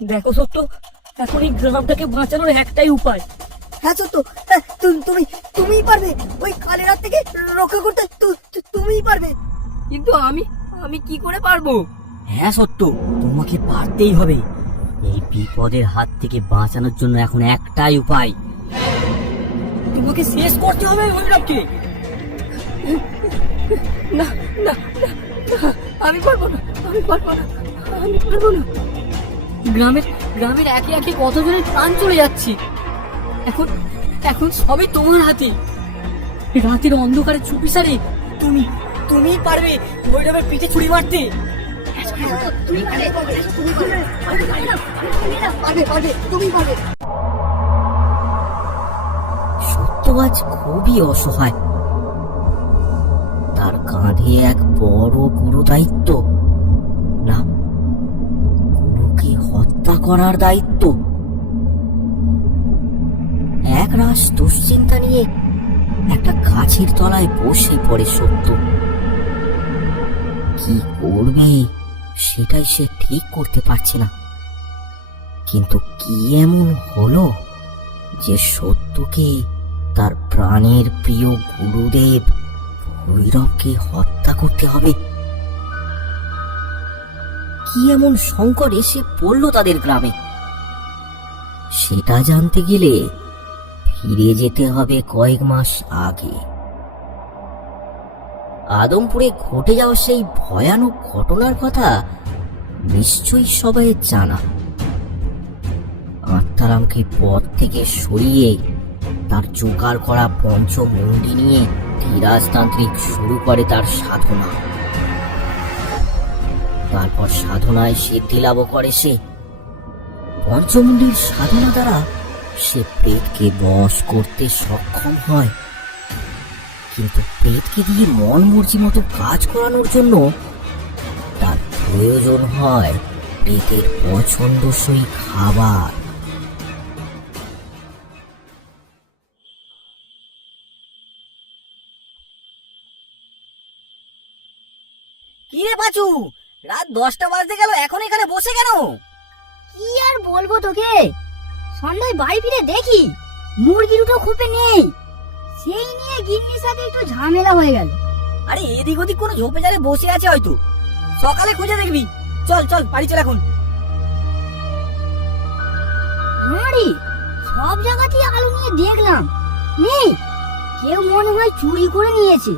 দেখো সত্য, এখন এই গ্রামটাকে বাঁচানোর একটাই উপায়। হ্যাঁ সত্য, তুমি পারবে ওই কালের হাত থেকে রক্ষা করতে, তুমিই পারবে। কিন্তু আমি কি করে পারবো? হ্যাঁ সত্য, তোমাকে পারতেই হবে। এই বিপদের হাত থেকে বাঁচানোর জন্য এখন একটাই উপায়, তোমাকে শেষ করতে হবে ভৈরবকে। না না না, আমি পারবো না, আমি পারবো না, আমি পারবো না। গ্রামের একে একে কতজনের প্রাণ চলে যাচ্ছে। এখন সবই তোমার হাতে। রাতের অন্ধকারে চুপিসারে তুমি পারবে ভৈরবের পিঠে ছুরি মারতে। সত্যবাজ খুবই অসহায়। তার কাঁধে এক বড় গুরু দায়িত্ব, না গুরুকে হত্যা করার দায়িত্ব। এক রাস দুশ্চিন্তা নিয়ে একটা গাছের তলায় বসে পড়ে সত্য। কি করবে সেটাই সে ঠিক করতে পারছে না। কিন্তু কি এমন হলো যে সত্যকে তার প্রাণের প্রিয় গুরুদেব ভৈরবকে হত্যা করতে হবে? কি এমন সংকট এসে পড়লো তাদের গ্রামে? সেটা জানতে গেলে ফিরে যেতে হবে কয়েক মাস আগে। আদমপুরে ঘটে যাওয়া সেই ভয়ানক ঘটনার কথা নিশ্চয়ই সবাই জানা। আত্মারামকে পথ থেকে সরিয়ে তার জোগাড় করা পঞ্চমুণ্ডি নিয়ে ধীরাজতান্ত্রিক শুরু করে তার সাধনা। তারপর সাধনায় সিদ্ধি লাভ করে সে। পঞ্চমুণ্ডির সাধনা দ্বারা সে প্রেতকে বশ করতে সক্ষম হয়। কিন্তু প্রেতকে দিয়ে মন মর্জি মতো কাজ করানোর জন্য তার প্রয়োজন হয় প্রেতের পছন্দসই খাবার। কি রে পাচু, রাত 10টা বাজতে গেল, এখন এখানে বসে কেন? কি আর বলবো তোকে, সন্ধ্যায় বাড়ি ফিরে দেখি মুরগি দুটো খোপে নেই। সেই নিয়ে গিন্নির সাথে একটু ঝামেলা হয়ে গেল। আরে এদিক ওদিক কোনো ঝোপে ঝাড়ে বসে আছে হয়তো, সকালে খুঁজে দেখবি। চল চল বাড়ি চল এখন। আরে সব জায়গাতেই আলু নিয়ে দেখলাম, নেই। কেউ মনে হয় চুরি করে নিয়েছে।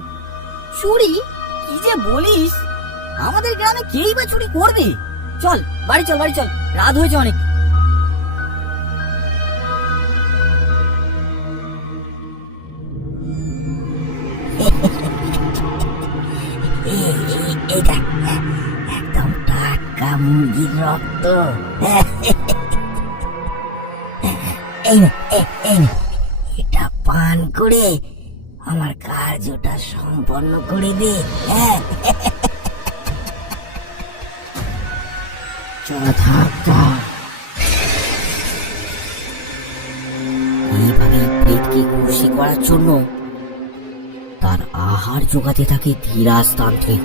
চুরি? কি যে বলিস, আমাদের গ্রামে কেই বা চুরি করবে? চল বাড়ি চল, বাড়ি চল, রাত হয়েছে অনেক। এটা একদম টাটকা মুরগির রক্ত। এটা পান করে আমার কার্যটা সম্পন্ন করে দে। এইভাবে প্রেতকে খুশি করার জন্য তার আহার জোগাতে থাকে ধীরাজতান্ত্রিক,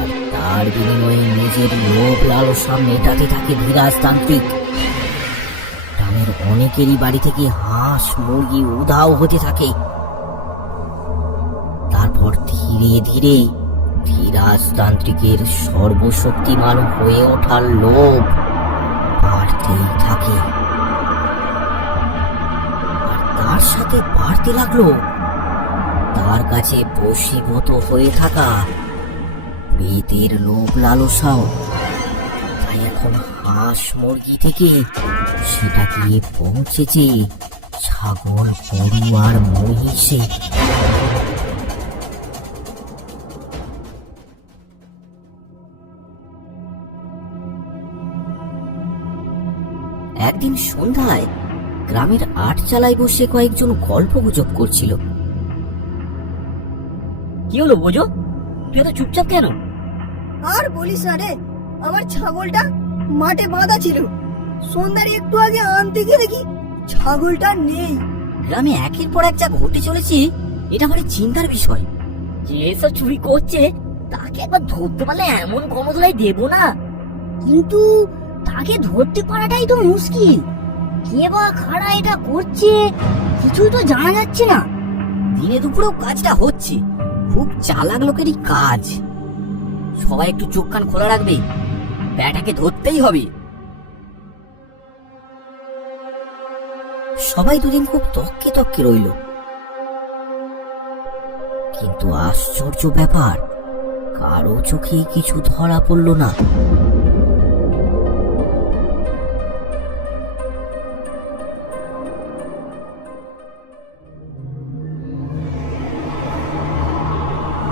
আর তার বিনিময়ে নিজের লোভ লালসা মেটাতে থাকে ধীরাজতান্ত্রিক। গ্রামের অনেকেরই বাড়ি থেকে হাঁস মুরগি উধাও হতে থাকে। তারপর ধীরে ধীরে ধীরাজতান্ত্রিকের সর্বশক্তিমান হয়ে ওঠার লোভ বাড়তেই থাকে। আর তার সাথে বাড়তে লাগলো তার কাছে বশীভূত হয়ে থাকা প্রেতের লোভ লালসাও। তাই এখন হাঁস মুরগি থেকে সেটা গিয়ে পৌঁছেছে ছাগল গরু আর মহিষে। একদিন সন্ধ্যায় গ্রামের আটচালায় বসে কয়েকজন গল্প গুজব করছিল। কি হলো বোঝো, তুই এত চুপচাপ কেন? আর বলিস না রে, আমার ছাগলটা মাঠে বাঁধা ছিল, সন্ধ্যার একটু আগে আনতে গিয়ে দেখি ছাগলটা নেই। গ্রামে একের পর এক যা ঘটে চলেছে, এটা ভারী চিন্তার বিষয়। যে এসব চুরি করছে তাকে একবার ধরতে পারলে এমন গণধোলাই দেবো না, কিন্তু তাকে ধরতে পারাটাই তো মুশকিল। কে বা কারা এটা করছে কিছুই তো জানা যাচ্ছে না। দিনে দুপুরেও কাজটা হচ্ছে, খুব চালাক লোকেরই কাজ। সবাই একটু চোখ কান খোলা রাখবে, ব্যাটাকে ধরতেই হবে। সবাই দুদিন খুব তককে তককে রইল, কিন্তু আশ্চর্য ব্যাপার, কারো চোখে কিছু ধরা পড়ল না।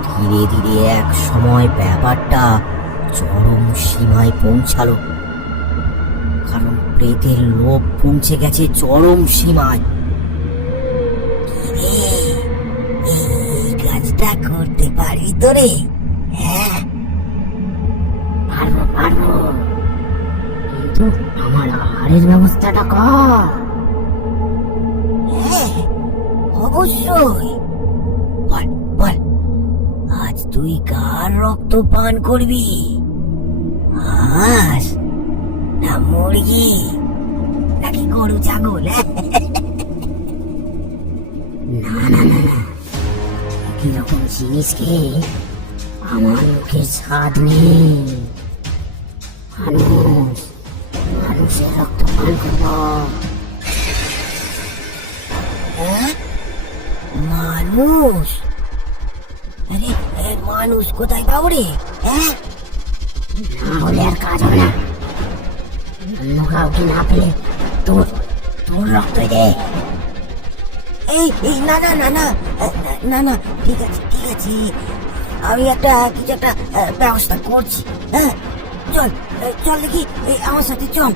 ধীরে ধীরে এক সময় ব্যাপারটা চরম সীমায় পৌঁছালো, কারণ প্রেতের লোভ পৌঁছে গেছে চরম সীমায়। এই কাজটা করতে পারি তো রে? হ্যাঁ, পারবো পারবো, কিন্তু আমার আহারের ব্যবস্থাটা কর। হ্যাঁ, অবশ্যই। বল বল, আজ তুই কার রক্ত পান করবি? হাঁস না মুরগি নাকি গরু ছাগল? না না না না, একই রকম জিনিস খেয়ে আমার মুখের স্বাদ নেই। মানুষ, মানুষের রক্ত পান করবো। হ্যাঁ, মানুষ? আরে মানুষ কোথায় পাবো রে? হ্যাঁ, না হলে আর কাজ হবে না। অন্য কাউকে না পেলে তোর তোর রক্ত দে। এই না না না না না না, ঠিক আছে ঠিক আছে, আমি কিছু একটা ব্যবস্থা করছি। হ্যাঁ, চল চল দেখি, আমার সাথে চল।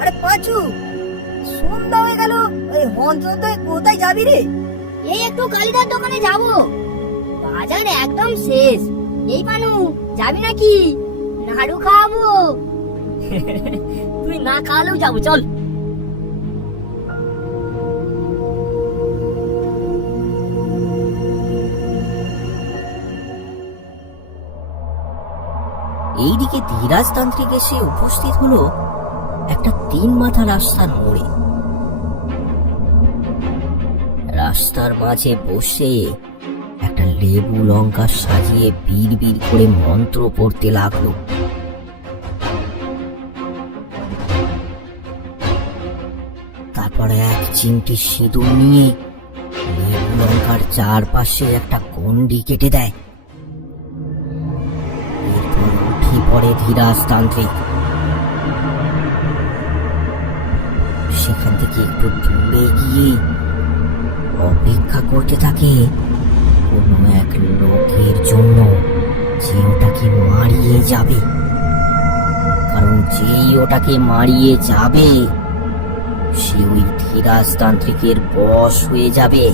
আরে পাঁচু, সন্ধ্যা হয়ে গেল, এই হন্তদন্ত কোথায় যাবি রে? এই একটু কালিদার দোকানে যাব, বাজার একদম শেষ। এই পানু, যাবি নাকি? নাড়ু খাওয়াবো। তুই না খাওয়ালেও যাবো, চল। এইদিকে ধীরাজতান্ত্রিক এসে উপস্থিত হলো একটা 3 মাথা রাস্তার মোড়ে। রাস্তার মাঝে বসে একটা লেবু লঙ্কা সাজিয়ে বিড় করে মন্ত্র পড়তে লাগলো। তারপরে এক চিমটি সিঁদুর নিয়ে লেবু লঙ্কার চারপাশে একটা গন্ডি কেটে দেয়। এরপর উঠে পড়ে ধীরাজতান্ত্রিক। সেখান থেকে একটু দূরে গিয়ে অপেক্ষা করতে থাকে কোনো এক লোকের জন্য, যে ওটাকে মারিয়ে যাবে। কারণ যেই ওটাকে মারিয়ে যাবে, সে ওই ধীরাজতান্ত্রিকের বশ হয়ে যাবে,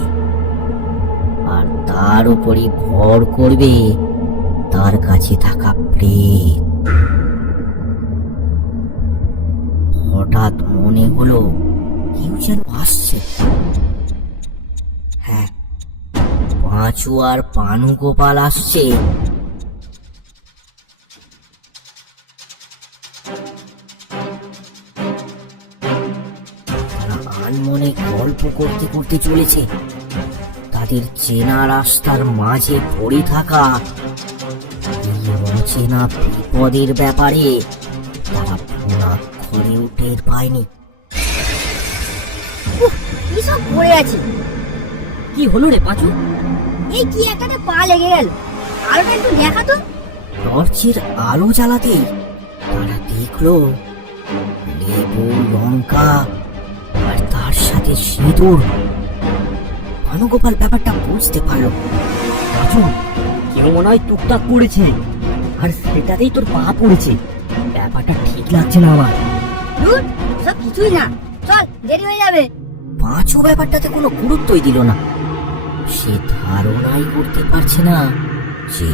আর তার উপরই ভর করবে তার কাছে থাকা প্রেত। হঠাৎ মনে হলো কেউ যেন আসছে। হ্যাঁ, পাঁচু আর পানু গোপাল আসছে। মনে গল্প করতে করতে চলেছে। তাদের চেনা রাস্তার মাঝে পড়ে থাকা এই অচেনা বিপদের ব্যাপারে তারা ঘরেও টের পায়নি। কিসব পড়ে আছে? কি হলো রে পাঁচু? এই কি একটাতে পা লেগে গেল, আলোটা একটু দেখা তো। টর্চের আলো জ্বালাতেই তারা দেখলো লেবু লঙ্কা আর তার সাথে সিঁদুর। ভানুগোপাল ব্যাপারটা বুঝতে পারলো। পাঁচু, কেউ মনে হয় টুকটাক করেছে, আর সেটাতেই তোর পা পড়েছে। ব্যাপারটা ঠিক লাগছে না আমার। সব কিছুই না, চল, দেরি হয়ে যাবে। পাঁচু ব্যাপারটাতে কোনো গুরুত্বই দিল না। সে ধারণাই করতে পারছে না যে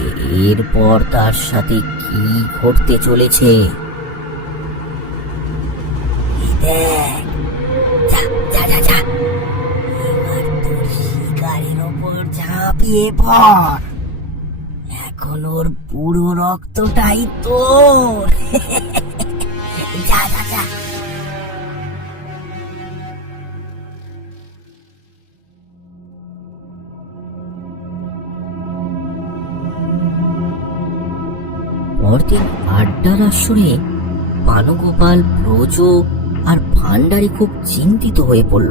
এরপর তার সাথে কি ঘটতে চলেছে। দেখ, যা যা যা যা, এবার তোর শিকারের ওপর ঝাঁপিয়ে পড়। এখন ওর পুরো রক্তটাই তোর। যা যা যা। পরদিন আড্ডার আসরে পানুগোপাল, ব্রজ আর ভান্ডারী খুব চিন্তিত হয়ে পড়ল।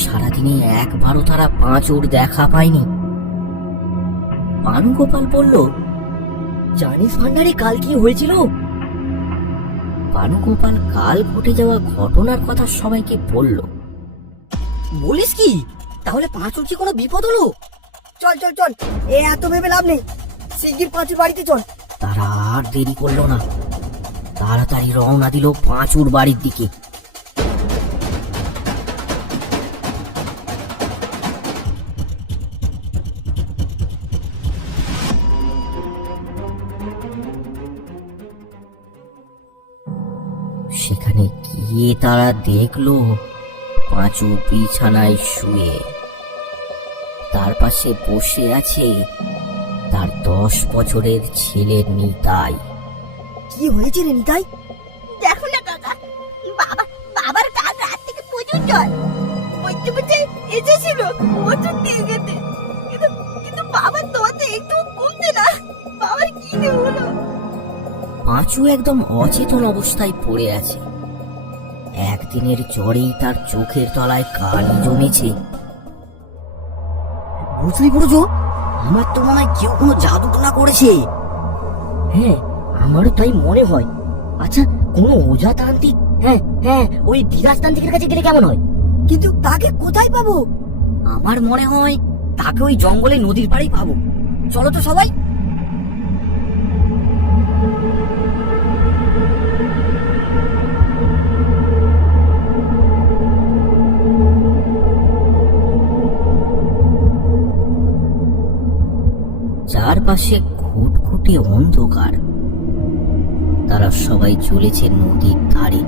সারাদিনে একবারও তারা পাঁচুর দেখা পায়নি। পানুগোপাল বলল, জানিস ভান্ডারি কাল কি হয়েছিল? পানুগোপাল কাল ঘটে যাওয়া ঘটনার কথা সবাইকে বলল। বলিস কি? তাহলে পাঁচুর কি কোনো বিপদ হলো? চল চল চল, এত ভেবে লাভ নেই, শিগগির পাঁচুর বাড়িতে চল। তারা আর দেরি করল না, তাড়াতাড়ি রওনা দিল পাঁচুর বাড়ির দিকে। সেখানে গিয়ে তারা দেখলো পাঁচু বিছানায় শুয়ে, তার পাশে বসে আছে তার 10 বছরের ছেলে নিতাই। কি হয়েছে রে নিতাই? দেখো না কাকা, বাবার কাল রাত থেকে প্রচুর জ্বর, বইতে বইতে এসেছিল ওষুধ দিয়ে গেতে, কিন্তু বাবার তো একটু কমছে না। বাবার কি হলো? পাঁচু একদম অচেতন অবস্থায় পড়ে আছে। একদিনের জ্বরেই তার চোখের তলায় কালি জমেছে। বুঝলি গুরুজো, আমার তো মনে হয় কেউ কোনো জাদুটোনা করেছে। হ্যাঁ, আমারও তাই মনে হয়। আচ্ছা, কোনো ওঝাতান্ত্রিক, হ্যাঁ ওই ধীরাজতান্ত্রিকের কাছে গেলে কেমন হয়? কিন্তু তাকে কোথায় পাবো? আমার মনে হয় তাকে ওই জঙ্গলে নদীর পাড়েই পাবো। চলো তো সবাই। চারপাশে ঘুটঘুটে অন্ধকার। তারা সবাই চলেছে নদীর ধারে।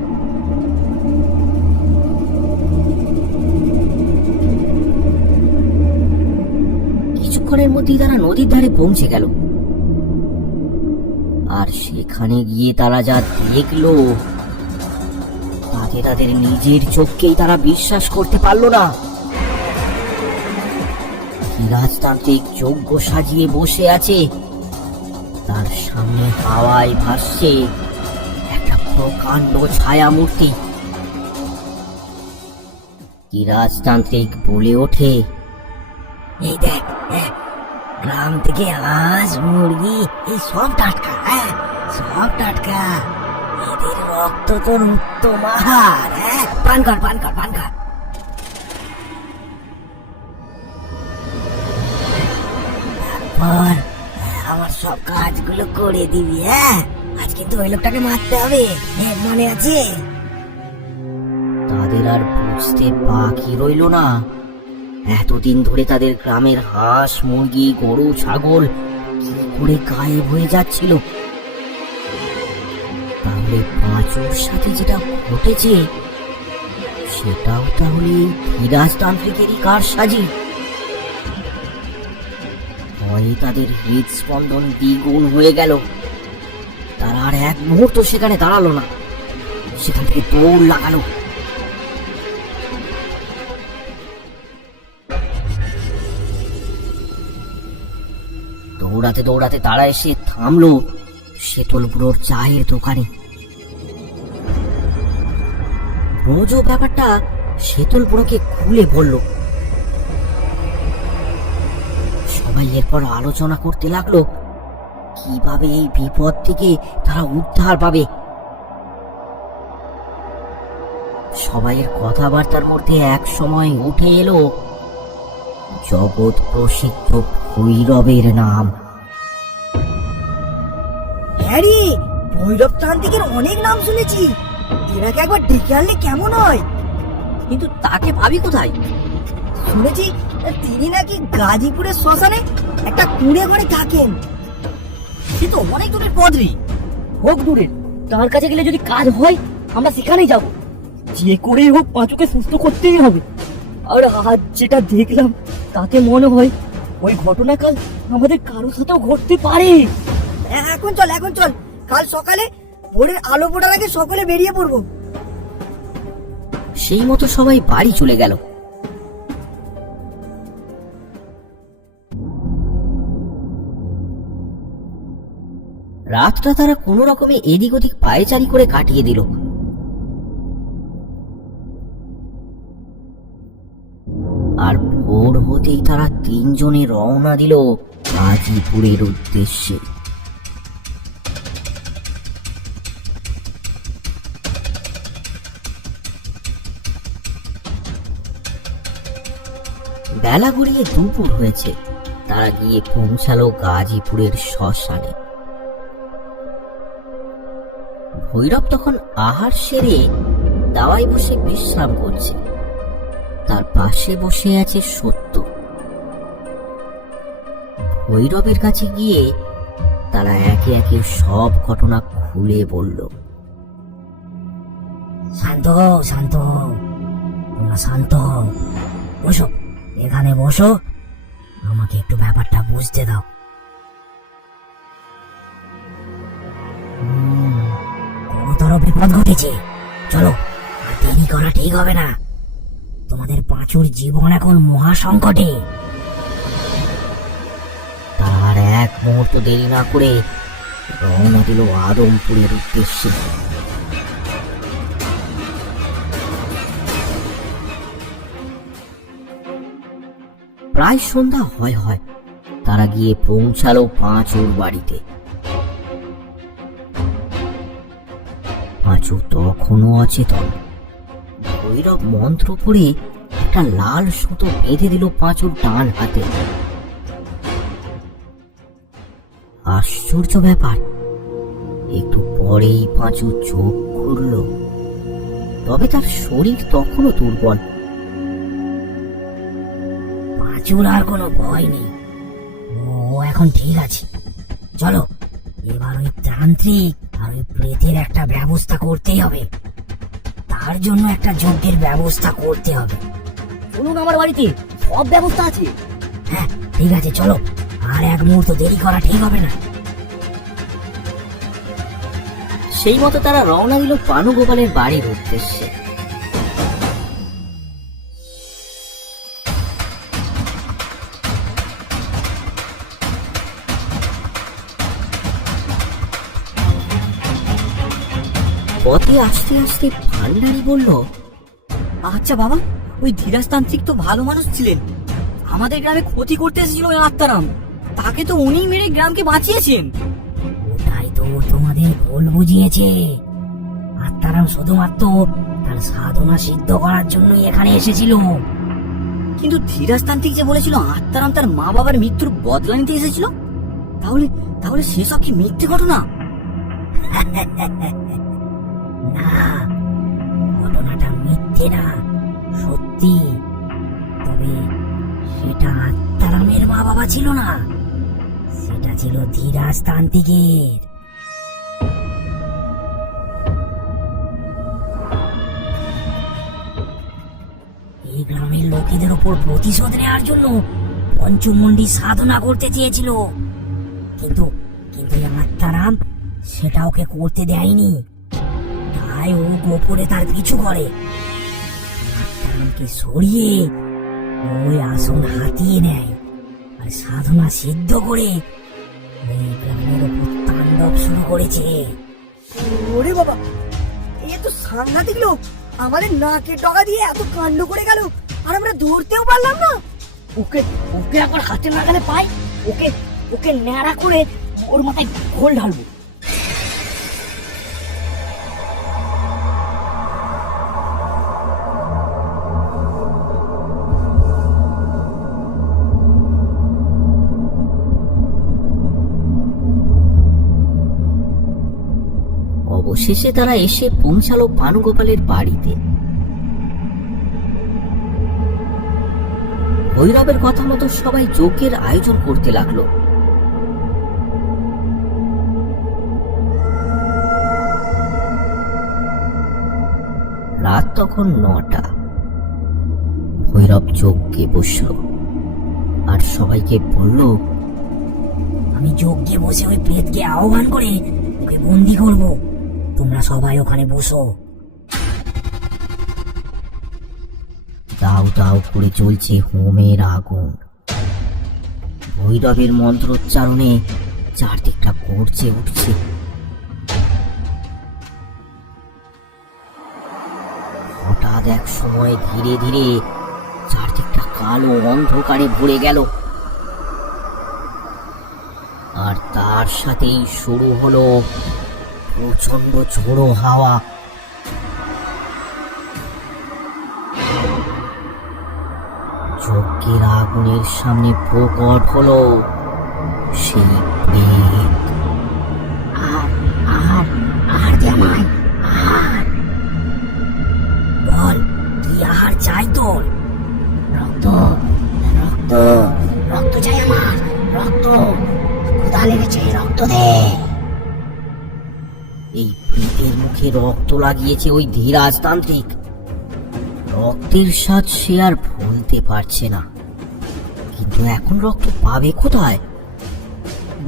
কিছুক্ষণের মধ্যেই তারা নদীর ধারে পৌঁছে গেল। আর সেখানে গিয়ে তারা যা দেখলো, তাতে তাদের নিজের চোখকেই তারা বিশ্বাস করতে পারলো না। রাজতান্ত্রিক যজ্ঞ সাজিয়ে বসে আছে, তার সামনে হাওয়ায় ভাসছে একটা প্রকাণ্ড ছায়া মূর্তি। কি রাজতান্ত্রিক বলে ওঠে, এই দেখ, গ্রাম থেকে হাঁস মুরগি এই সব টাটকা, সব টাটকা। এদের রক্ত তোর উত্তম আহার। পান কর পান কর পান কর। তারপর আমার সব কাজগুলো করে দিবি। আজ কিন্তু ওই লোকটাকে মারতে হবে, মনে আছে? তাদের আর বুঝতে বাকি রইল না, এতদিন ধরে তাদের গ্রামের হাঁস মুরগি গরু ছাগল কি করে গায়েব হয়ে যাচ্ছিল। তাহলে পাঁচুর সাথে যেটা ঘটেছে সেটাও তাহলে ধীরাজতান্ত্রিকেরই কারসাজি। ভয়ে তাদের হৃদস্পন্দন দ্বিগুণ হয়ে গেল। তারা আর এক মুহূর্ত সেখানে দাঁড়ালো না, সেখান থেকে দৌড় লাগালো। দৌড়াতে দৌড়াতে তারা এসে থামলো শেতল বুড়োর চায়ের দোকানে। ব্রজ ব্যাপারটা শেতল বুড়োকে খুলে বলল। সবাই এরপর আলোচনা করতে লাগলো কিভাবে এই বিপদ থেকে তারা উদ্ধার পাবে। সবাইয়ের কথাবার্তার মধ্যে এক সময় উঠে এলো জগৎ প্রসিদ্ধ ভৈরবের নাম। হ্যারি, ভৈরব তান্ত্রিকের অনেক নাম শুনেছি, এনাকে একবার ডেকে আনলে কেমন হয়? কিন্তু তাকে পাবি কোথায়? শুনেছি তিনি নাকি গাজীপুরের শ্মশানে একটা কুঁড়ে ঘরে থাকেন। সে তো অনেক দূরের পথ রে। হোক দূরের, তার কাছে গেলে যদি কাজ হয় আমরা সেখানেই যাব, যে করেই হোক পাঁচুকে সুস্থ করতেই হবে। আর আজ যেটা দেখলাম তাতে মনে হয় ওই ঘটনাকাল আমাদের কারোর সাথেও ঘটতে পারে। এখন চল, এখন চল, কাল সকালে ভোরের আলো ফোটার আগে সকলে বেরিয়ে পড়বো। সেই মতো সবাই বাড়ি চলে গেল। রাতটা তারা কোনো রকমে এদিক ওদিক পায়চারি করে কাটিয়ে দিল। আর ভোর হতেই তারা তিনজনে রওনা দিল গাজীপুরের উদ্দেশ্যে। বেলা গড়িয়ে দুপুর হয়েছে, তারা গিয়ে পৌঁছালো গাজীপুরের শ্মশানে। ভৈরব তখন আহার সেরে দাওয়ায় বসে বিশ্রাম করছে, তার পাশে বসে আছে সত্য। ভৈরবের কাছে গিয়ে তারা একে একে সব ঘটনা খুলে বলল। শান্ত হও, শান্ত হও, তোমরা শান্ত হও, বসো, এখানে বসো, আমাকে একটু ব্যাপারটা বুঝতে দাও। গুরুতর বিপদ ঘটেছে, চলো, আর দেরি করা ঠিক হবে না, তোমাদের পাঁচুর জীবন এখন মহা সংকটে। তার এক মুহূর্ত দেরি না করে রওনা দিল আদমপুরের উদ্দেশ্যে। প্রায় সন্ধ্যা হয় হয় তারা গিয়ে পৌঁছালো পাঁচুর বাড়িতে। পাঁচু তখনও অচেতন। ভৈরব মন্ত্র পড়ে একটা লাল সুতো বেঁধে দিল পাঁচুর ডান হাতে। আশ্চর্য ব্যাপার, একটু পরেই পাঁচু চোখ খুলল, তবে তার শরীর তখনও দুর্বল। পাঁচুর আর কোনো ভয় নেই, ও এখন ঠিক আছে। চলো, এবার ওই তান্ত্রিক আর ওই প্রেতের একটা ব্যবস্থা করতেই হবে, তার জন্য একটা যজ্ঞের ব্যবস্থা করতে হবে। চলুন, আমার বাড়িতে সব ব্যবস্থা আছে। হ্যাঁ ঠিক আছে, চলো, আর এক মুহূর্ত দেরি করা ঠিক হবে না। সেই মতো তারা রওনা দিল পানুগোপালের বাড়ির উদ্দেশ্যে। পথে আসতে আসতে ভান্ডারী বলল, আচ্ছা বাবা, ওই ধীরাজতান্ত্রিক তো ভালো মানুষ ছিলেন, আমাদের গ্রামে ক্ষতি করতে এসেছিল ওই আত্মারাম, তাকে তো উনি মেরে গ্রামকে বাঁচিয়েছেন। ওটাই তো তোমাদের ভুল বুঝিয়েছে, আত্মারাম শুধুমাত্র তার সাধনা সিদ্ধ করার জন্যই এখানে এসেছিল। কিন্তু ধীরাজতান্ত্রিক যে বলেছিল আত্মারাম তার মা বাবার মৃত্যুর বদলা নিতে এসেছিল, তাহলে তাহলে সেসব কি মিথ্যে ঘটনা? না, ঘটনাটা মিথ্যে না, সত্যি। তবে সেটা আত্মারামের মা বাবা ছিল না, সেটা ছিল ধীরাজতান্ত্রিকের। এই গ্রামের লোকেদের উপর প্রতিশোধ নেওয়ার জন্য পঞ্চমুণ্ডী সাধনা করতে চেয়েছিল, কিন্তু কিন্তু এই আত্মারাম সেটা ওকে করতে দেয়নি, তাই ও গোপনে তার পিছু করে। আত্মারামকে সরিয়ে ওই আসন হাতিয়ে নেয় আর সাধনা সিদ্ধ করে ওই গ্রামের উপর তাণ্ডব শুরু করেছে। ওরে বাবা, এ তো সাংঘাতিক লোক, আমাদের নাকের ডগা দিয়ে এত কাণ্ড করে গেল আর আমরা ধরতেও পারলাম না। ওকে ওকে একবার হাতে লাগালে পাই, ওকে ওকে ন্যাড়া করে ওর মাথায় ঘোল ঢালবো। অবশেষে তারা এসে পৌঁছালো পানুগোপালের বাড়িতে। ভৈরবের কথা মতো সবাই যজ্ঞের আয়োজন করতে লাগলো। রাত তখন 9টা। ভৈরব যজ্ঞে বসল আর সবাইকে বলল, আমি যজ্ঞে বসে ওই প্রেতকে আহ্বান করে ওকে বন্দি করব, তোমরা সবাই ওখানে বসো। দাউ দাউ করে চলছে হোমের আগুন। ভৈরবের মন্ত্রোচ্চারণে চারদিকটা গর্জে উঠছে। হঠাৎ এক সময় ধীরে ধীরে চারদিকটা কালো অন্ধকারে ভরে গেল, আর তার সাথেই শুরু হলো প্রচন্ড ঝোড়ো হাওয়া। যজ্ঞের আগুনের সামনে প্রকট হলো সেই প্রেত। আর জামাই, বল কি আহার চাই তোর? রক্ত রক্ত রক্ত চাই আমার, রক্ত, ক্ষুধা লেগেছে, রক্ত দে। এই প্রেতের মুখে রক্ত লাগিয়েছে ওই ধীরাজতান্ত্রিক। রক্তের স্বাদ সে আর ভুলতে পারছে না, কিন্তু এখন রক্ত পাবে কোথায়?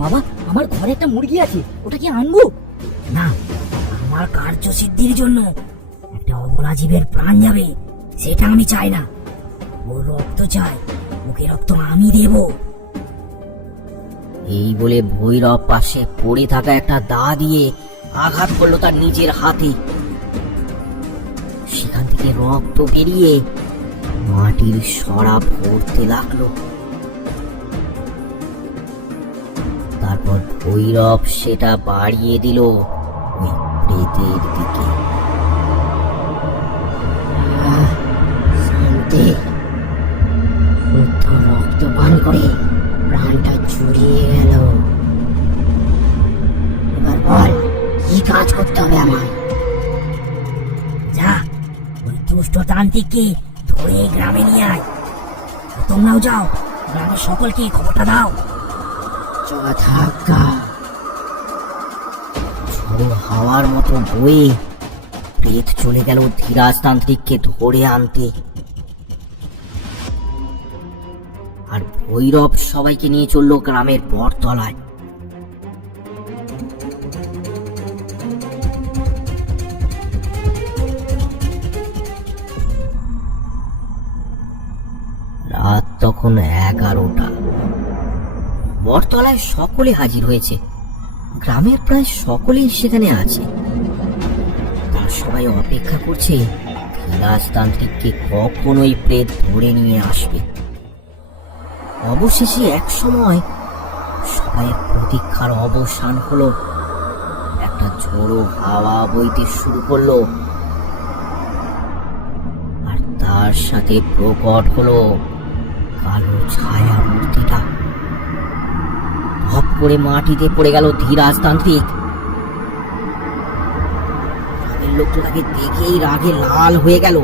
বাবা, আমার ঘরে একটা মুরগি আছে, ওটা কি আনবো? না, আমার কার্যসিদ্ধির জন্য একটা অবলা জীবের প্রাণ যাবে, সেটা আমি চাই না। ও রক্ত চাই, ওকে রক্ত আমি দেব। এই বলে ভৈরব পাশে পড়ে থাকা একটা দা দিয়ে আঘাত করলো তার নিজের হাতে। সেখান থেকে রক্ত বেরিয়ে মাটির সরা পড়তে লাগলো। তারপর ভৈরব সেটা বাড়িয়ে দিল ওই প্রেতের দিকে। শান্তি, শুদ্ধ রক্ত পান করে প্রাণটা চুরিয়ে গেল। এবার বল, কি কাজ করতে হবে আমায়? যা, ওই দুষ্ট তান্ত্রিককে ধরে গ্রামে নিয়ে আয়। তোমরাও যাও, গ্রামের সকলকে খবরটা দাও। ঝোড়ো হাওয়ার মতো বয়ে প্রেত চলে গেল ধীরাজতান্ত্রিককে ধরে আনতে। আর ভৈরব সবাইকে নিয়ে চলল গ্রামের বটতলায়। রাত তখন 11টা। বটতলায় সকলে হাজির হয়েছে, গ্রামের প্রায় সকলেই সেখানে আছে। তারা সবাই অপেক্ষা করছে ধীরাজতান্ত্রিককে কখন ওই প্রেত ধরে নিয়ে আসবে। অবশেষে এক সময় সবাই প্রতীক্ষার অবসান হলো। একটা ঝোড়ো হাওয়া বইতে শুরু করলো, আর তার সাথে প্রকট হলো কালো ছায়া মূর্তিটা। ধপ করে মাটিতে পড়ে গেল ধীরাজতান্ত্রিক। গ্রামের লোকটা তাকে দেখেই রাগে লাল হয়ে গেল।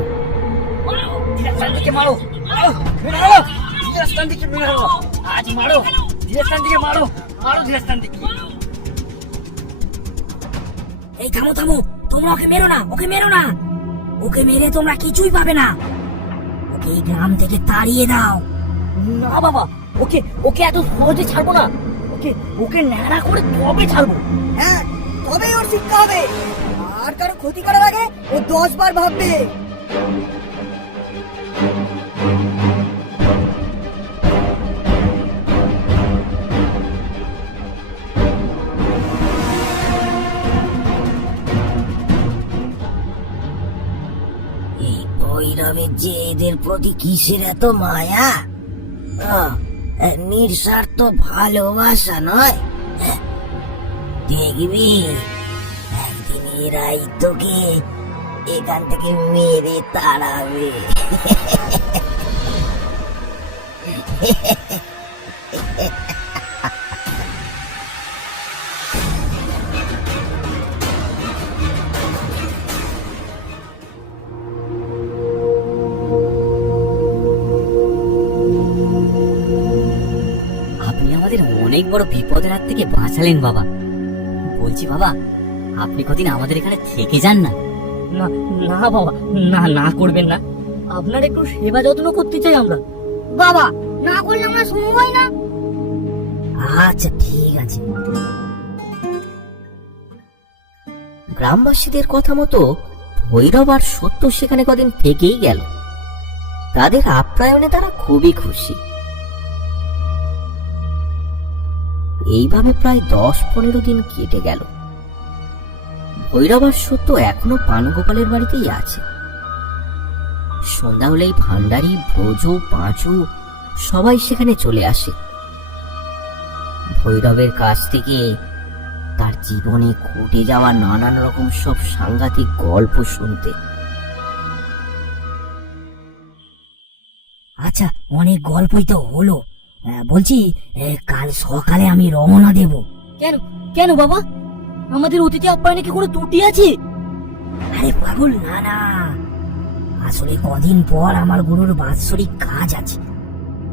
ধীরাজতান্ত্রিককে মারো, ধীরাজতান্ত্রিককে মারো, আজ মারো, ধীরাজতান্ত্রিককে মারো, মারো ধীরাজতান্ত্রিককে। এই থামো থামো, তোমরা ওকে মেরো না, ওকে মেরো না। ওকে মেরে তোমরা কিছুই পাবে না। ওকে এই গ্রাম থেকে তাড়িয়ে দাও। না বাবা, ওকে ওকে এত সহজে ছাড়বো না। ওকে ওকে ন্যাড়া করে তবে ছাড়বো। হ্যাঁ, তবেই ওর শিক্ষা হবে। আর কারো ক্ষতি করার আগে ও 10 বার ভাববে। এই ভৈরবের যে এদের প্রতি কিসের এত মায়া? নিঃস্বার্থ ভালোবাসা নয়? দেখবি একদিন এরাই তোকে এখান থেকে মেরে তাড়াবে। আপনি আমাদের অনেক বড় বিপদের হাত থেকে বাঁচালেন বাবা। বলছি বাবা, আপনি কদিন আমাদের এখানে থেকে যান না। না না বাবা, না না করবেন না, আপনার একটু সেবা যত্ন করতে চাই আমরা। বাবা, না করলে আমরা শুনবই না। আচ্ছা ঠিক আছে। গ্রামবাসীদের কথা মতো ভৈরব আর সত্য সেখানে কদিন থেকেই গেল। তাদের আপ্যায়নে তারা খুবই খুশি। এইভাবে প্রায় 10-15 দিন কেটে গেল। ভৈরব আর সত্য এখনো পানগোপালের বাড়িতেই আছে। সন্ধ্যা হলেই ভান্ডারী, ব্রজ, পাঁচু সবাই সেখানে চলে আসে ভৈরবের কাছ থেকে তার জীবনে ঘটে যাওয়া নানান রকম সব সাংঘাতিক গল্প শুনতে। আচ্ছা, অনেক গল্পই তো হলো। বলছি, কাল সকালে আমি রওনা দেব। কেন কেন বাবা, আমাদের অতিথি আপ্যায়নে কি কোনো ত্রুটি আছে? আরে পাগল, না না, আসলে কদিন পর আমার গুরুর বাৎসরিক কাজ আছে,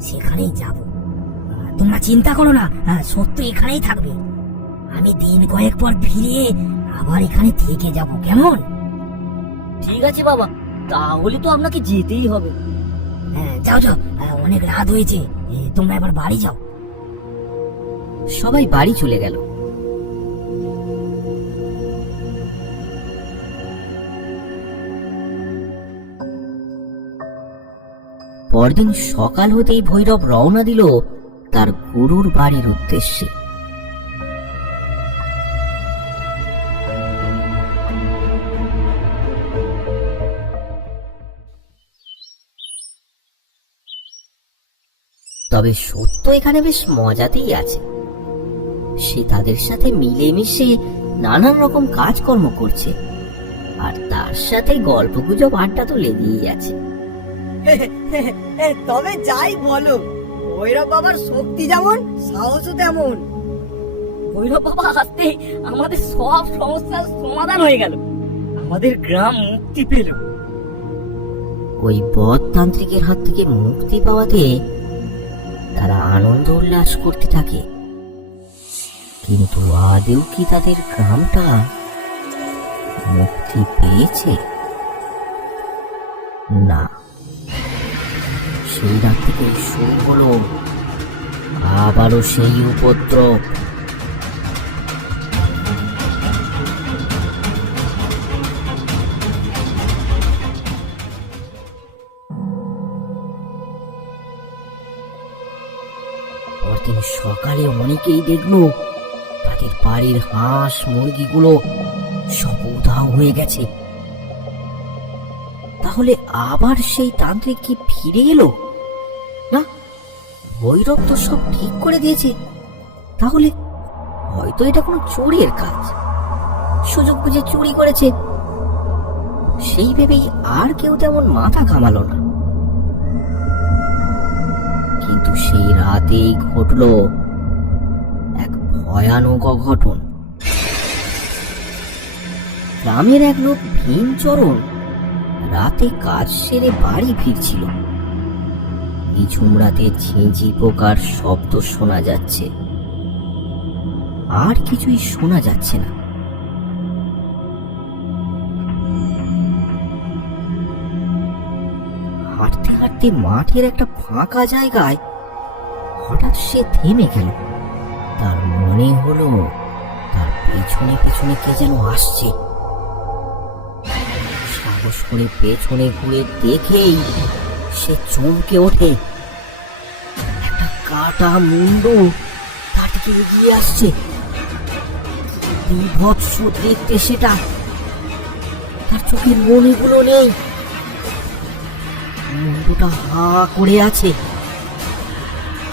সেখানেই যাব। তোমরা চিন্তা করো না, সত্য এখানেই থাকবে। আমি দিন কয়েক পর ফিরে আবার এখানে থেকে যাব, কেমন? ঠিক আছে বাবা, তাহলে তো আপনাকে যেতেই হবে। যাও যাও, অনেক রাত হয়েছে, তোমরা এবার বাড়ি যাও। সবাই বাড়ি চলে গেল। পরদিন সকাল হতেই ভৈরব রওনা দিল তার গুরুর বাড়ির উদ্দেশ্যে। তবে সত্য এখানে বেশ মজাতেই আছে। সে তাদের সাথে মিলেমিশে নানান রকম কাজকর্ম করছে, আর তার সাথে গল্পগুজব আড্ডা তো লেগেই আছে। তবে যাই বলো, ভৈরব বাবার শক্তি যেমন, সাহসও তেমন। ভৈরব বাবা আসতে আমাদের সব সমস্যার সমাধান হয়ে গেল, আমাদের গ্রাম মুক্তি পেল। ওই বদতান্ত্রিকের হাত থেকে মুক্তি পাওয়াতে তারা আনন্দ উল্লাস করতে থাকে। কিন্তু আদেও কি তাদের গ্রামটা মুক্তি পেয়েছে? না। সেই রাত থেকে শুরু হলো আবারও সেই উপদ্রব। পরদিন সকালে অনেকেই দেখলো তাদের বাড়ির হাঁস মুরগিগুলো সব উধাও হয়ে গেছে। তাহলে আবার সেই তান্ত্রিক কি ফিরে এলো? না, ভৈরব তো সব ঠিক করে দিয়েছে। তাহলে হয়তো এটা কোনো চোরের কাজ, সুযোগ বুঝে চুরি করেছে। সেই ভেবেই আর কেউ তেমন মাথা ঘামালো না। কিন্তু সেই রাতেই ঘটল এক ভয়ানক অঘটন। গ্রামের এক লোক ভীমচরণ রাতে কাজ সেরে বাড়ি ফিরছিল। নিঝুম রাতে ঝিঁঝি পোকার শব্দ শোনা যাচ্ছে, আর কিছুই শোনা যাচ্ছে না। হাঁটতে হাঁটতে মাঠের একটা ফাঁকা জায়গায় হঠাৎ সে থেমে গেল। তার মনে হলো তার পেছনে পেছনে কে যেন আসছে। সাহস করে পেছনে ঘুরে দেখেই সে চমকে ওঠে। একটা কাটা মুন্ডু তার দিকে এগিয়ে আসছে। বিভৎস দেখতে সেটা, তার চোখের মণিগুলো নেই, মুন্ডুটা হা করে আছে,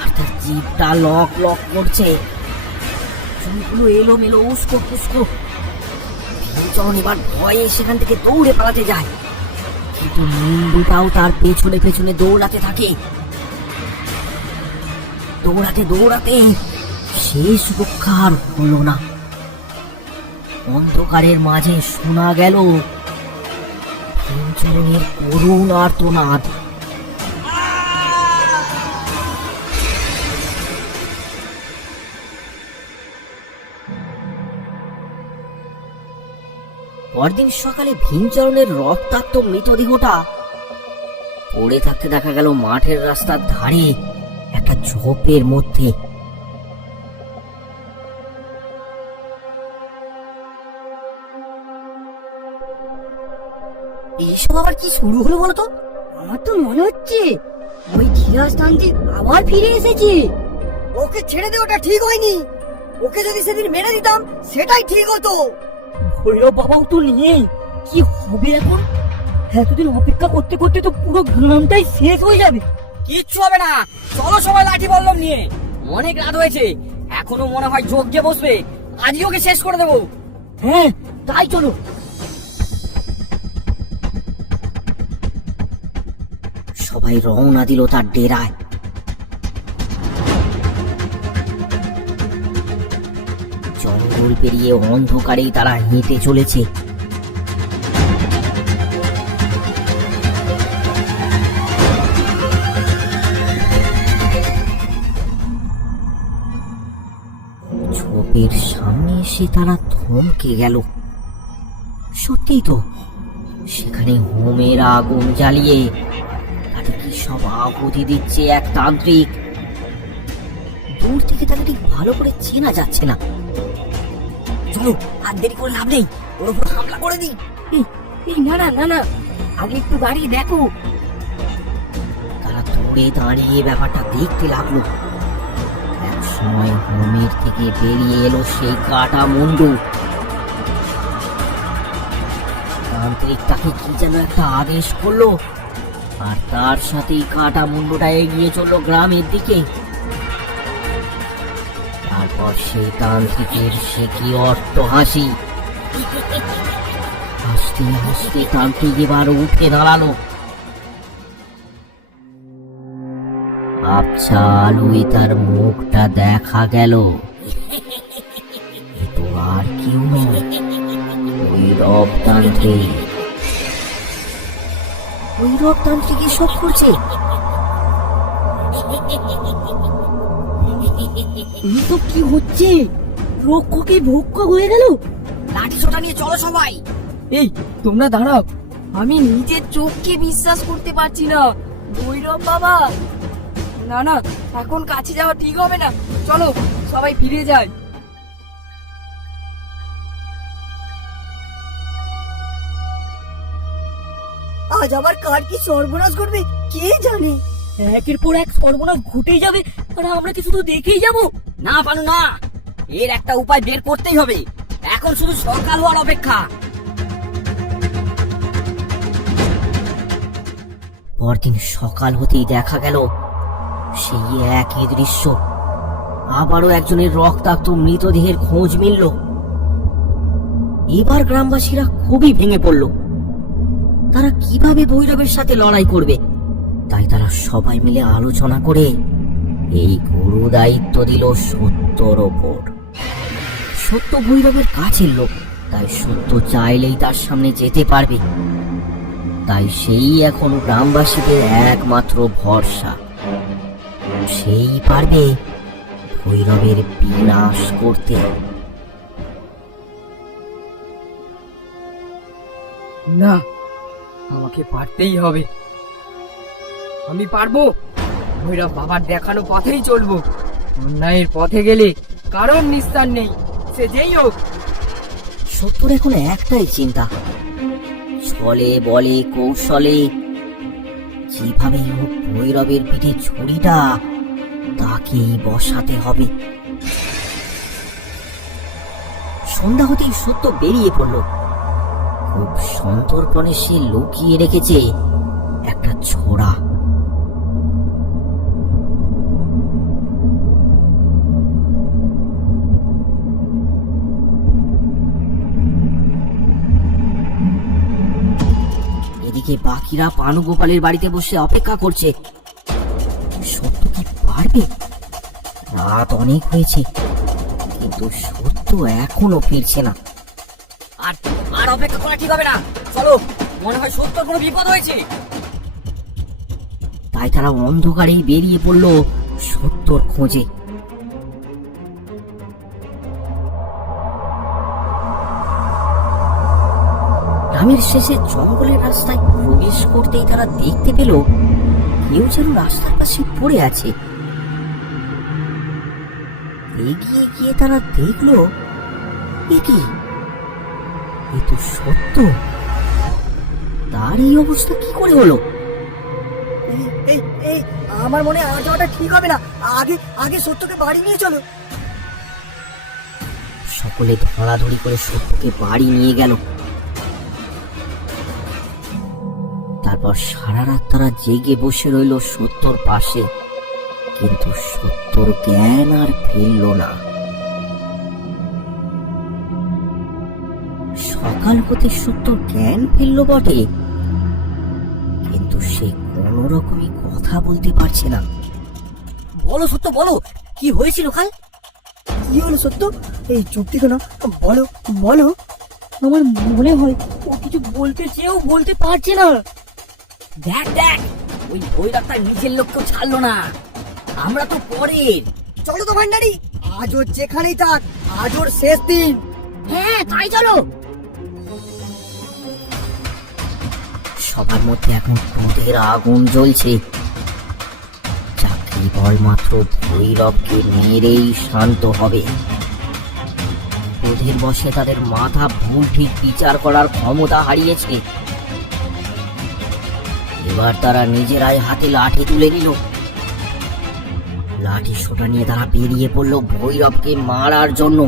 আর তার জিভটা লক লক করছে। চুলগুলো এলোমেলো, উস্কো ফুস্কো। ভীমচরণ এবার ভয়ে সেখান থেকে দৌড়ে পালাতে যায়, কিন্তু মুন্ডুটাও তার পেছনে পেছনে দৌড়াতে থাকে। দৌড়াতে দৌড়াতে শেষ রক্ষা আর হলো না। অন্ধকারের মাঝে শোনা গেল ভীমচরণের করুণ আর্তনাদ। পরদিন সকালে ভীমচরণের রক্তাক্ত মৃতদেহটা পড়ে থাকতে দেখা গেল মাঠের রাস্তার ধারে একটা ঝোপের মধ্যে। এইসব আবার কি শুরু হলো বলতো? আমার তো মনে হচ্ছে ওই ধীরাজ তান্ত্রিক আবার ফিরে এসেছে। ওকে ছেড়ে দেওয়াটা ঠিক হয়নি। ওকে যদি সেদিন মেরে দিতাম সেটাই ঠিক হতো। ভৈরব বাবাও তো নেই, কি হবে এখন? এতদিন অপেক্ষা করতে করতে তো পুরো গ্রামটাই শেষ হয়ে যাবে। কিচ্ছু হবে না, চলো সবাই লাঠি বল্লম নিয়ে। অনেক রাত হয়েছে, এখনো মনে হয় যজ্ঞে বসবে। আজই ওকে শেষ করে দেবো। হ্যাঁ তাই চলো। সবাই রওনা দিল তার ডেরায়। জঙ্গল পেরিয়ে অন্ধকারেই তারা হেঁটে চলেছে। ঝোপের সামনে এসে তারা থমকে গেল। সত্যিই তো, সেখানে হোমের আগুন জ্বালিয়ে তাতে কি সব আহুতি দিচ্ছে এক তান্ত্রিক। দূর থেকে তাকে ঠিক ভালো করে চেনা যাচ্ছে না। চলো, আর দেরি করে লাভ নেই, ওর উপর হামলা করে দিই। এই না না না না, আগে একটু দাঁড়িয়ে দেখো। তারা দূরে দাঁড়িয়ে ব্যাপারটা দেখতে লাগলো। এক সময় হোমের থেকে বেরিয়ে এলো সেই কাটা মুন্ডু। তান্ত্রিক তাকে কি যেন একটা আদেশ করলো, আর তার সাথেই কাটা মুন্ডুটা এগিয়ে চললো গ্রামের দিকে। তারপর সেই তান্ত্রিকের সে কি অট্ট হাসি। হাসতে হাসতে তান্ত্রিক এবার উঠে দাঁড়ালো। আবছা আলোয় তার মুখটা দেখা গেল। এ তো আর কেউ নয়, ভৈরব তান্ত্রিক। ভৈরব তান্ত্রিক এসব করছে। এইসব কি হচ্ছে? রক্ষকে ভক্ষক হয়ে গেল। লাঠি ছোটা নিয়ে চলো সবাই। এই তোমরা দাঁড়াও, আমি নিজের চোখকে বিশ্বাস করতে পারছি না। ভৈরব বাবা, না না, এখন কাছে যাওয়া ঠিক হবে না। চলো সবাই ফিরে যাই। আজ আবার কার কি সর্বনাশ করবে কে জানে। একের পর এক সর্বনাশ ঘটেই যাবে, আর আমরা কি শুধু দেখেই যাব? না পানু না, এর একটা উপায় বের করতেই হবে। এখন শুধু সকাল হওয়ার অপেক্ষা। পরদিন সকাল হতেই দেখা গেল সেই একই দৃশ্য। আবারও একজনের রক্তাক্ত মৃতদেহের খোঁজ মিলল। এবার গ্রামবাসীরা খুবই ভেঙে পড়ল। তারা কিভাবে ভৈরবের সাথে লড়াই করবে, তাই তারা সবাই মিলে আলোচনা করে এই গুরু দায়িত্ব দিল সত্যর ওপর। সত্য ভৈরবের কাছের লোক, তাই সত্য চাইলেই তার সামনে যেতে পারবে। তাই সেই এখন গ্রামবাসীদের একমাত্র ভরসা। সেই পারবে ভৈরবের বিনাশ করতে। না, আমাকে পারতেই হবে। আমি পারবো। ভৈরব বাবার দেখানো পথেই চলবো। অন্যায়ের পথে গেলে কারণ নিস্তার নেই, সে যেই হোক। সত্যর এখন একটাই চিন্তা, ছলে বলে কৌশলে যেভাবেই হোক ভৈরবের পিঠে ছুরিটা তাকেই বসাতে হবে। সন্ধ্যা হতেই সত্য বেরিয়ে পড়ল। খুব সন্তর্পণে সে লুকিয়ে রেখেছে একটা ছোড়া। এদিকে বাকিরা পানু গোপালের বাড়িতে বসে অপেক্ষা করছে। সত্য কি পারবে? রাত অনেক হয়েছে, কিন্তু সত্য এখনো ফিরছে না। আর আর অপেক্ষা করা ঠিক হবে না, চলো। মনে হয় সত্যর কোনো বিপদ হয়েছে। তাই তারা অন্ধকারেই বেরিয়ে পড়ল সত্যর খোঁজে। গ্রামের শেষে জঙ্গলের রাস্তায় প্রবেশ করতেই তারা দেখতে পেল কেউ যেন রাস্তার পাশে পড়ে আছে। এগিয়ে গিয়ে তারা দেখলো, এ কি, এ তো সত্য। তার এই অবস্থা কি করে হলো? এই এই আমার মনে হয় আর যাওয়াটা ঠিক হবে না। আগে আগে সত্যকে বাড়ি নিয়ে চলো। সকলে ধরাধরি করে সত্যকে বাড়ি নিয়ে গেল। তারপর সারা রাত তারা জেগে বসে রইল সত্যর পাশে, কিন্তু সত্যর জ্ঞান আর ফিরল না। সকাল হতে সত্যর জ্ঞান ফিরল বটে, কিন্তু সে কোনো রকমই কথা বলতে পারছে না। বলো সত্য, বলো কি হয়েছিল কাল? কি হলো সত্য? এই চুপটি কেন? বলো বলো। আমার মনে হয় ও কিছু বলতে চেয়েও বলতে পারছে না। দেখ দেখ, ওই ভৈরবটা নিজের লক্ষ্য ছাড়লো না, আমরা তো পরের। চলো তো ভান্ডারি, আজ ওর যেখানেই থাক, আজ ওর শেষ দিন। হ্যাঁ তাই চলো। সবার মধ্যে এখন ক্রোধের আগুন জ্বলছে, যা কেবলমাত্র ভৈরবকে মেরেই শান্ত হবে। ক্রোধের বশে তাদের মাথা ভুল ঠিক বিচার করার ক্ষমতা হারিয়েছে। এবার তারা নিজেরাই হাতে লাঠি তুলে নিল। লাঠি সোটা নিয়ে তারা বেরিয়ে পড়ল ভৈরবকে মারার জন্য।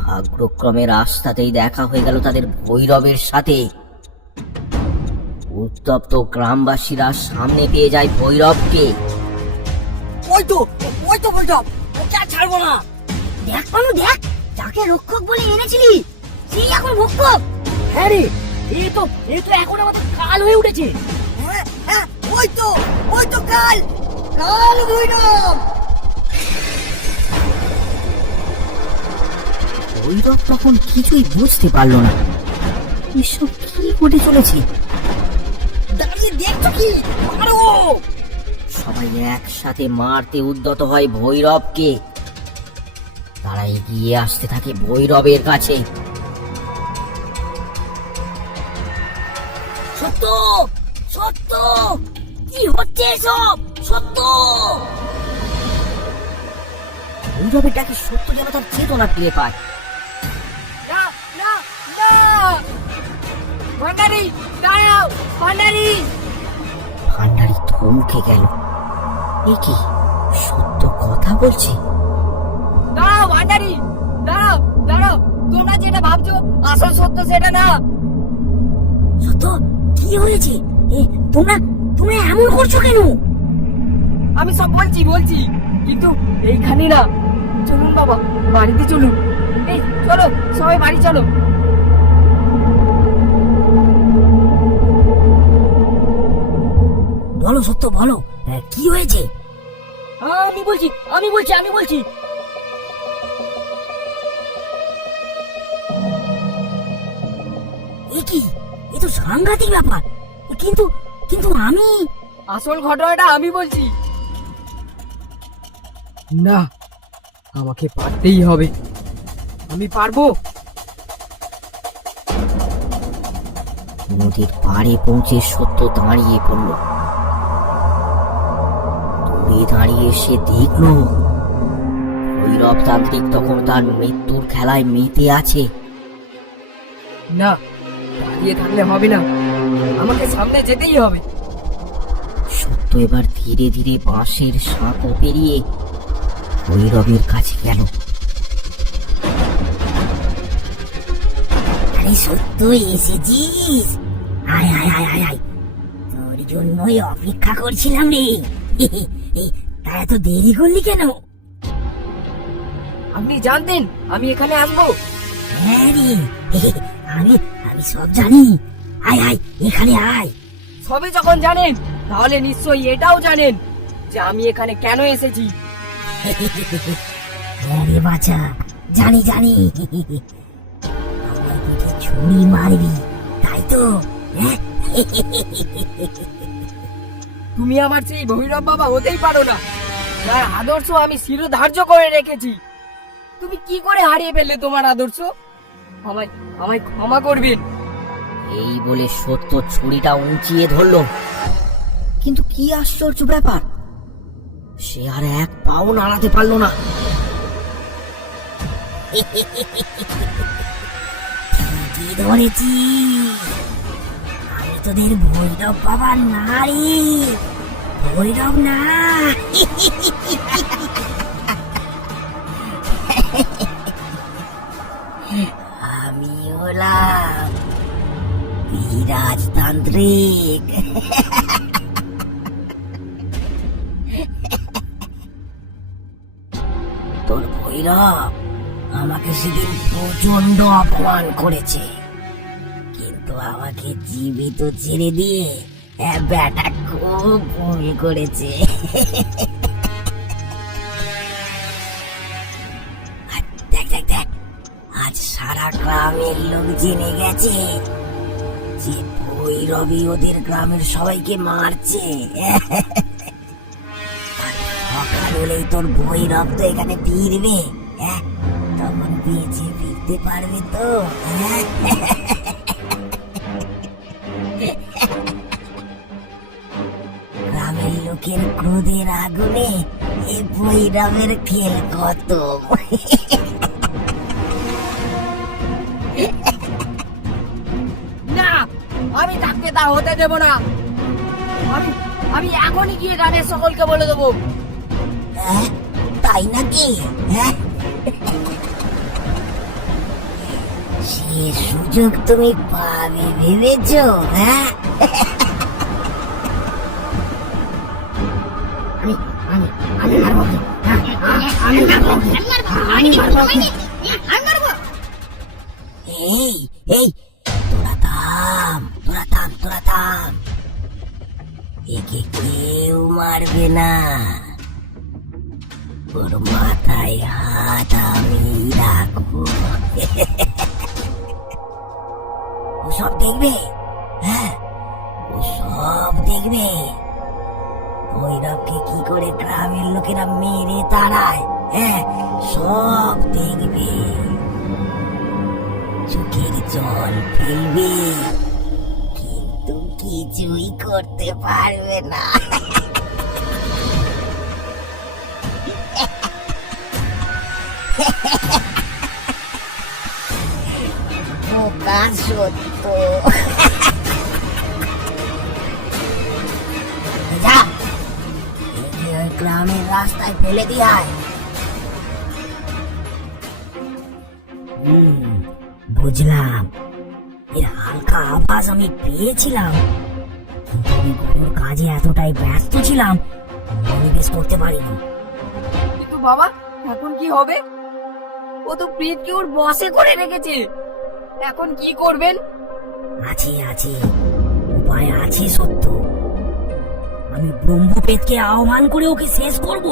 ভাগ্যক্রমে রাস্তাতেই দেখা হয়ে গেল তাদের ভৈরবের সাথে। উত্তপ্ত গ্রামবাসীরা সামনে পেয়ে যায় ভৈরবকে। ওই তো ভৈরব, ওকে আর ছাড়বো না। দেখ মানু দেখ, যাকে রক্ষক বলে এনেছিলি সেই এখন ভক্ষক। হ্যাঁ রে, এ তো এখন আমাদের কাল হয়ে উঠেছে। হ্যাঁ হ্যাঁ, ওই তো কাল ভৈরব। ভৈরব তখন কিছুই বুঝতে পারল না, এসব কি ঘটে চলেছে। দাঁড়িয়ে দেখছো কি? মারো! সবাই একসাথে মারতে উদ্যত হয় ভৈরবকে। তারা এগিয়ে আসতে থাকে ভৈরবের কাছে। সত্য সত্য, কি হচ্ছে এসব? সত্য! ভৈরবের ডাকে সত্য যেন তার চেতনা ফিরে পায়। না না না, ভান্ডারি দাঁড়াও, ভান্ডারি। ভান্ডারি থমকে গেল। এ কি, সত্য কথা বলছে? দাঁড়াও ভান্ডারি, দাঁড়াও দাঁড়াও, তোমরা যেটা ভাবছো আসল সত্য সেটা না। সত্য, কি হয়েছে? তোমরা এমন করছো কেন? আমি সব বলছি, কিন্তু এইখানে না। চলুন বাবা, বাড়িতে চলুন। এই চলো সবাই বাড়ি চলো। বলো সত্য, বলো কি হয়েছে? আমি বলছি। এ কি, এ তো সাংঘাতিক ব্যাপার। কিন্তু আমি আসল ঘটনাটা আমি বলছি। না, আমাকে পারতেই হবে, আমি পারবো। নদীর পাড়ে পৌঁছে সত্য দাঁড়িয়ে পড়ল। দূরে দাঁড়িয়ে সে দেখল ভৈরব তান্ত্রিক তখন তার মৃত্যুর খেলায় মেতে আছে। না, দাঁড়িয়ে থাকলে হবে না, আমাকে সামনে যেতেই হবে। সত্য এবার ধীরে ধীরে বাঁশের সাঁকো পেরিয়ে ভৈরবের কাছে গেল। আরে সত্য, এসেছিস? আয় আয় আয় আয় আয়, তোর জন্যই অপেক্ষা করছিলাম রে। তা এত দেরি করলি কেন? আপনি জানতেন আমি এখানে আসবো? হ্যাঁ রে, আমি সব জানি। আয় আয়, এখানে আয়। সবই যখন জানেন, তাহলে নিশ্চয়ই এটাও জানেন যে আমি এখানে কেন এসেছি। হ্যাঁ রে বাছা, জানি জানি। আমার পিঠে ছুরি মারবি, তাই তো? হ্যাঁ? তুমি আমার সেই ভৈরব বাবা হতেই পারো না। যার আদর্শ আমি শিরোধার্য করে রেখেছি, তুমি কি করে হারিয়ে ফেললে তোমার আদর্শ? আমায় আমায় ক্ষমা করবেন। এই বলে সত্য ছুরিটা উঁচিয়ে ধরলো। কিন্তু কি আশ্চর্য ব্যাপার, সে আর এক পাও নাড়াতে পারলো না। ঠিকই ধরেছি, আমি তোদের ভৈরব বাবার নারী, ভৈরব না। আমি হলাম রাজতান্ত্রিক। তোর ভৈরব আমাকে সেদিন প্রচন্ড অপমান করেছে, কিন্তু আমাকে জীবিত ছেড়ে দিয়ে ব্যাটা খুব ভুল করেছে। দেখ দেখ দেখ, আজ সারা গ্রামের লোক জেনে গেছে যে ভৈরবী ওদের গ্রামের সবাইকে মারছে। সকাল হলেই তোর ভৈরব তো এখানে ফিরবে, তখন বেঁচে ফিরতে পারবে তো? গ্রামের লোকের ক্রোধের আগুনে এই ভৈরবের খেল কত। না, আমি থাকতে তা হতে দেব না। আমি এখনই গিয়ে গ্রামের সকলকে বলে দেবো। তাই নাকি? সে সুযোগ তুমি পাবে ভেবেছ? এই এই, তোরা থাম, তোরা থাম, তোরা থাম। একে কেউ মারবে না, ওর মাথায় হাত আমি রাখবো। ও সব দেখবে, ও সব দেখবে ভৈরবকে কি করে গ্রামের লোকেরা মেরে তাড়ায়। সব দেখবে, চোখের জল ফেলবে, কিন্তু কিছুই করতে পারবে না। বোকা সত্য। যা, একে ওই গ্রামের রাস্তায় ফেলে দিয়ায়। বুঝলাম, এর হালকা আভাস আমি পেয়েছিলাম, কিন্তু আমি কোনো কাজে এতটাই ব্যস্ত ছিলাম মনোনিবেশ করতে পারিনি। কিন্তু বাবা, এখন কি হবে? ও তো প্রীতকে ওর বসে করে রেখেছে, এখন কি করবেন? আছে আছে, উপায় আছে সত্য। আমি ব্রহ্মপেতকে আহ্বান করে ওকে শেষ করব।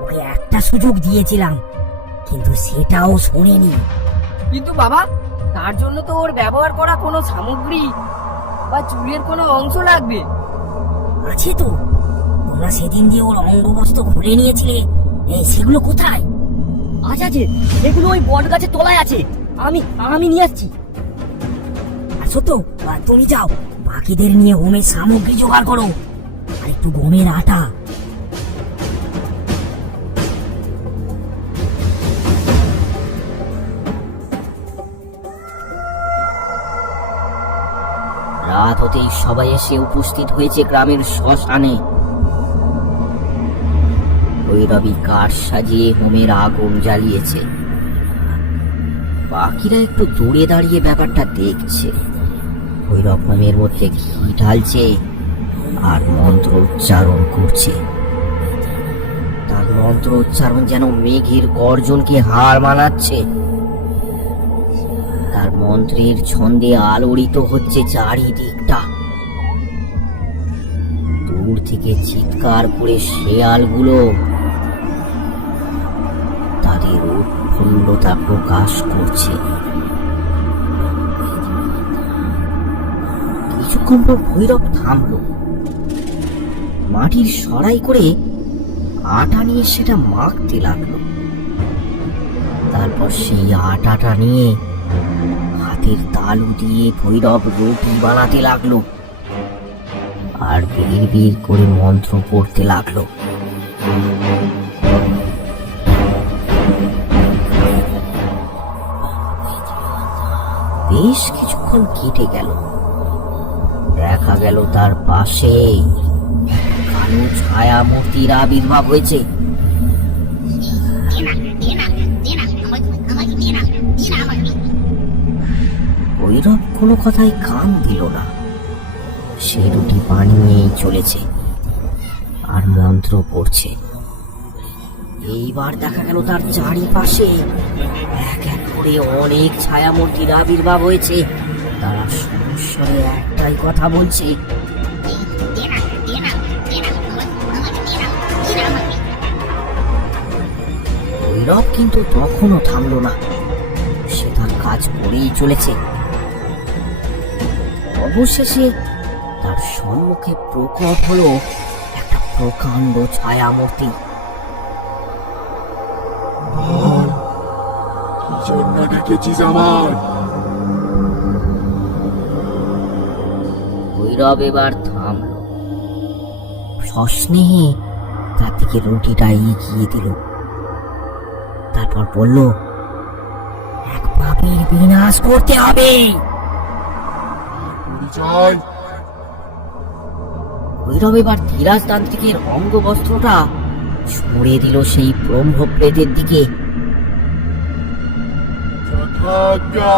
ওকে একটা সুযোগ দিয়েছিলাম, কিন্তু সেটাও শোনেনি। কিন্তু বাবা, তার জন্য তো ওর ব্যবহার করা কোনো সামগ্রী বা চুলের কোনো অংশ লাগবে। আছে তো, তোমরা সেদিন দিয়ে ওর অঙ্গবস্ত্র খুলে নিয়েছিলে, সেগুলো কোথায়? আচ্ছা আছে, এগুলো ওই বট গাছের তলায় আছে, আমি নিয়ে আসছি। আর সত্য, তুমি যাও, বাকিদের নিয়ে হোমের সামগ্রী জোগাড় করো, আর একটু গমের আটা। রাত হতেই সবাই এসে উপস্থিত হয়েছে গ্রামের শ্মশানে। ভৈরবী কাঠ সাজিয়ে হোমের আগুন জ্বালিয়েছে। বাকিরা একটু দূরে দাঁড়িয়ে ব্যাপারটা দেখছে। ভৈরব হোমের মধ্যে ঘি ঢালছে আর মন্ত্র উচ্চারণ করছে। তার মন্ত্র উচ্চারণ যেন মেঘের গর্জনকে হার মানাচ্ছে। তার মন্ত্রের ছন্দে আলোড়িত হচ্ছে চারিদিকটা। দূর থেকে চিৎকার করে শেয়ালগুলো তাদের উৎফুল্লতা প্রকাশ করছে। কিছুক্ষণ পর ভৈরব থামল। মাটির সরাই করে আটা নিয়ে সেটা মাখতে লাগলো। তারপর সেই আটাটা নিয়ে হাতের তালু দিয়ে ভৈরব রুটি বানাতে লাগলো আর বিড় করে মন্ত্র পড়তে লাগলো। বেশ কিছুক্ষণ কেটে গেল। দেখা গেল তার পাশে কালো ছায়া মূর্তির আবির্ভাব হয়েছে। ভৈরব কোনো কথাই কান দিল না। সে রুটি বানিয়েই চলেছে আর মন্ত্র পড়ছে। এইবার দেখা গেল তার চারিপাশে এক এক করে অনেক ছায়ামূর্তির আবির্ভাব হয়েছে। তারা সমস্যারে একটাই কথা বলছে, ভৈরব কিন্তু তখনও থামলো না। সে তার কাজ করেই চলেছে। অবশেষে তার সম্মুখে প্রকট হলো একটা প্রকাণ্ড ছায়ামূর্তি। জন্য ডেকেছিস আমার? ভৈরব এবার থামল। সস্নেহে তার দিকে রুটিটা এগিয়ে দিল। তারপর বলল, এক পাপীর বিনাশ করতে হবে। পরিচয়? ভৈরব এবার ধীরাজতান্ত্রিকের অঙ্গবস্ত্রটা ছুঁড়ে দিল সেই ব্রহ্মপ্রেতের দিকে। যথাজ্ঞা,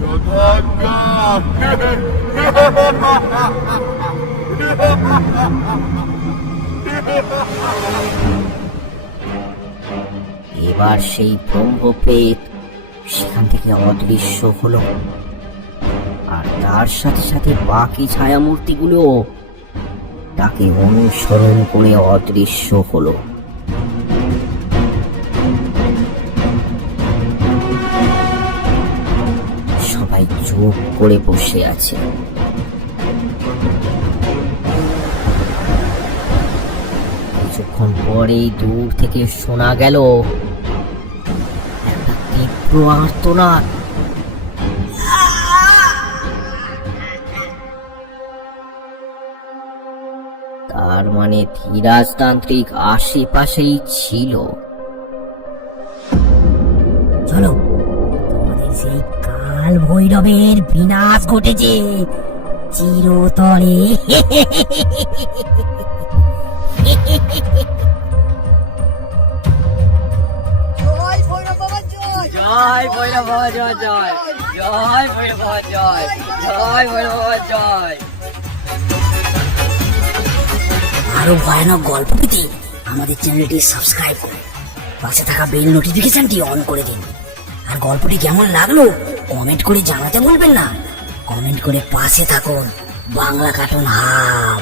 যথাজ্ঞা। এবার সেই ব্রহ্মপ্রেত সেখান থেকে অদৃশ্য হলো আর তার সাথে সাথে বাকি ছায়ামূর্তিগুলো তাকে অনুসরণ করে অদৃশ্য হলো। সবাই চুপ করে বসে আছে। কিছুক্ষণ পরেই দূর থেকে শোনা গেল একটা তীব্র আর্তনাদ। তার মানে ধীরাজতান্ত্রিক আশেপাশেই ছিল। চলো, তোমাদের সেই কাল ভৈরবের বিনাশ ঘটেছে চিরতরে। জয় ভৈরব বাবা জয়। জয় ভৈরব বাবা জয়, জয় জয় ভৈরব বাবা জয়, জয় ভৈরব বাবা জয়। আরো ভয়ানক গল্প পেতে আমাদের চ্যানেলটি সাবস্ক্রাইব করুন, পাশে থাকা বেল নোটিফিকেশনটি অন করে দিন। আর গল্পটি কেমন লাগলো কমেন্ট করে জানাতে ভুলবেন না। কমেন্ট করে পাশে থাকুন। Bangla cartoon hub.